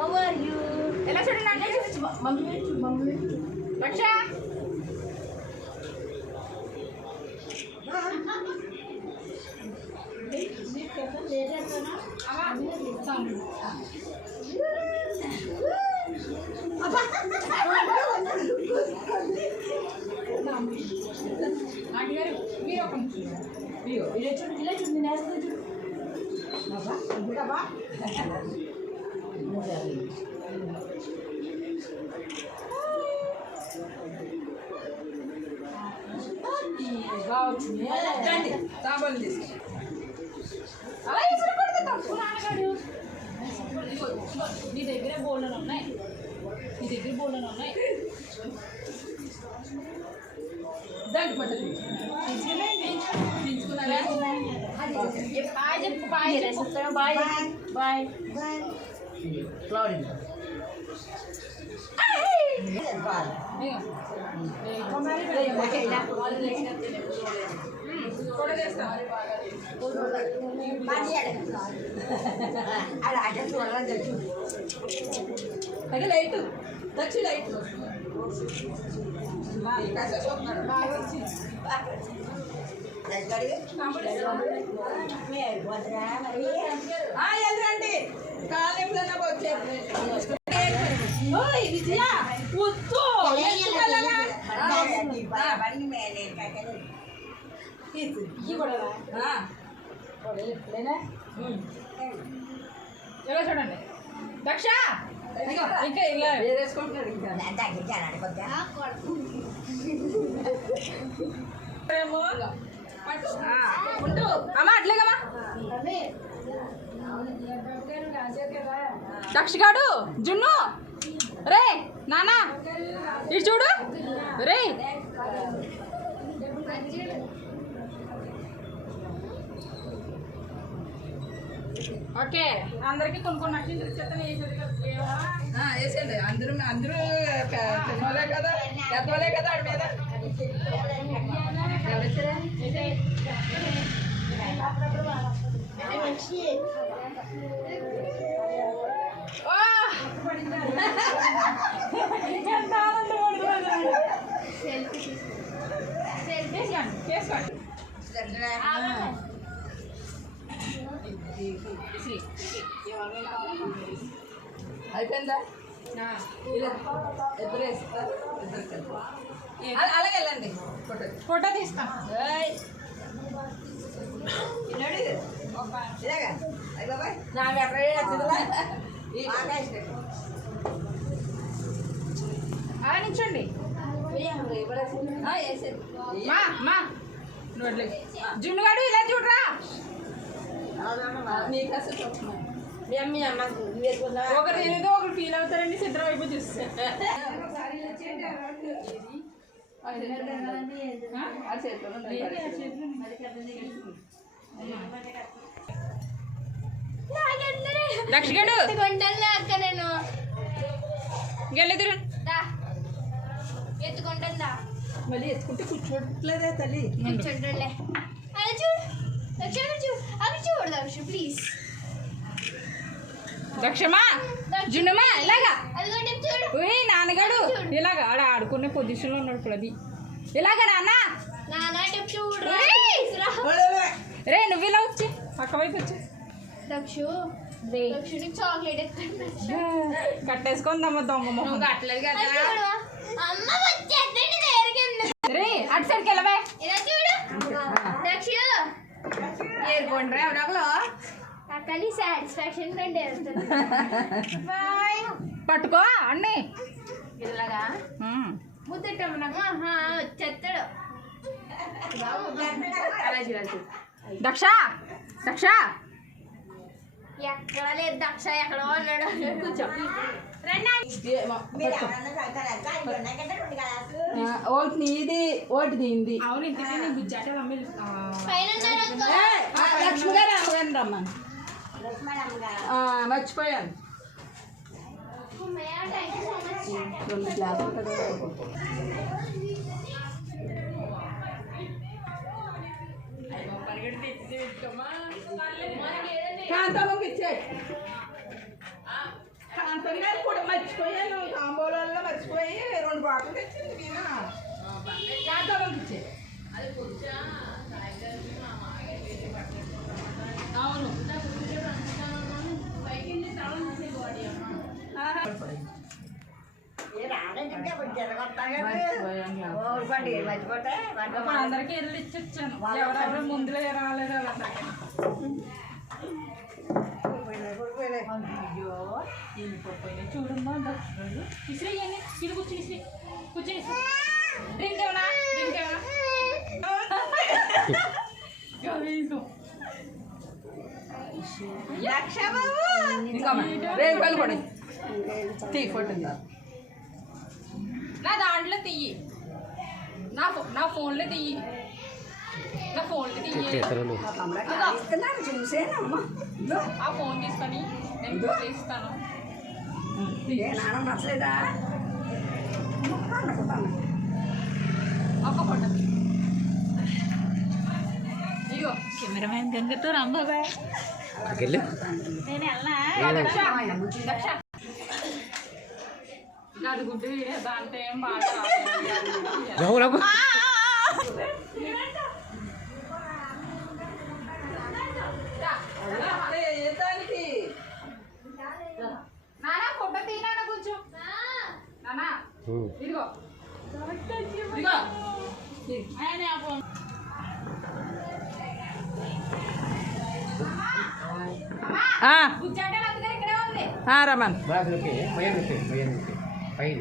How are you? ఎలా చూడండి mummy లక్ష aunty గారు మీరు ఒక ఇలా చూడు నేస్తుంది చూడు బాబా రండి తాంబూలం తీసుకో నీ దగ్గర బోల్డన్ ఉన్నాయి దండి పట్టదు తీసుకున్నారా బాయ్ చెప్పు బాయ్ బాయ్ లైట్ దక్షి లైట్ ఎదురండి కాలేపులన్నా వచ్చేది విజయ వద్దు ఎలా చూడండి దక్ష ఇంకా ఇలా వేసుకుంటున్నాడు ఉండు అమ్మా అట్లేగమ్మా దక్షగాడు జున్ను రే నానా ఇటు చూడు రే ఓకే అందరికి కొన్ని నచ్చింది వేసేయండి అందరూ చిన్నోలే కదా పెద్దోలే కదా ఆడి మీద అయిపోయిందా ఇద్దరు వేస్తారు అలాగే వెళ్ళండి ఫోటో తీస్తాం అలా నించండి జున్నుగాడు ఇలా చూడరా ఒకరు ఏదో ఒకరు ఫీల్ అవుతారండి సిద్ధం అయిపోయి చూస్తే దక్షిగడు అక్క నేను గెల్లెదురు ఎత్తుకుంటుందా మళ్ళీ ఎత్తుకుంటే కూర్చోట్లేదే తల్లి కూర్చుంటుండే అలా చూడు దక్షిణ చూడు అవి చూడు దక్షిణ ప్లీజ్ దక్షమా జున్నమా ఇలాగా అదిగోండి చూడు ఓయ్ నాన్నగాడు ఇలాగా ఆడ ఆడుకునే పొజిషన్లో ఉన్నాడు ఇప్పుడు అది ఇలాగా నాన్న నానా టిప్ చూడు రే నువ్వు ఇలా వచ్చి పక్క వైపు వచ్చి దక్షు దక్షునికి చాక్లెట్ ఎత్తండి కట్టేసుకుందమ్మ దొంగ మొహం కట్టలేదు కదా అమ్మ వచ్చేద్దండి దగ్గరికి రే అటు సైడ్కి వెళ్ళవే ఇలా చూడు దక్షు ఏరుకోండి రే ఎవడో అక్కడి సాటిస్ఫాక్షన్ కంటే బాయ్ పట్టుకో అన్నీ ఇలాగా ముద్దటమ్మ నాకు వచ్చేస్తాడు దక్ష దక్ష ఎక్కడ లేదు దక్ష ఎక్కడో ఉన్నాడు కూర్చో ఓటు నీది ఓటు దీంది లక్ష్మి గారు అమ్మగారిని రమ్మని మర్చిపోయాను రెండు గ్లాసులు కదా కాంతమ్మకి ఇచ్చే శాంతం గారు కూడా మర్చిపోయాను తాంబూలంలో మర్చిపోయి 2 బాటలు తెచ్చింది నేను శాంతం ఇచ్చే అవును అప్పుడు అందరికీ ఎల్లు ఇచ్చాను ఎవరెవరు ముందులే రాలేదు వాళ్ళందరికీ అయ్యో వెళ్ళిపోయినాయి చూడమ్మా ఇసిరి ఇవన్నీ ఇది కూర్చుని ఇసిరి కూర్చుని డ్రింక్ ఏమన్నా డ్రింక్ ఏమన్నా ఇంకా రేపు కూడా తీ ఫోటో నా దాంట్లో తీయి నా ఫోన్లో తీయి నా ఫోన్లో తీయి చూసేనమ్మా ఆ ఫోన్ తీసుకొని నేను ఫోన్ ఇస్తాను నాన్న నచ్చలేదా ఒక ఫోటో ఇగో కెమెరామ్యాన్ గంగతో రాంబాబాయ్ నేను వెళ్ళా అది గుడ్డు దాంతో ఏం బాగా నానా ఫోటో తీనా కొంచెం నానా ఇదిగో ఇదిగో ఆయన ఫోన్ బుజ్జంటే ఇక్కడే ఉంది రమన్ పైన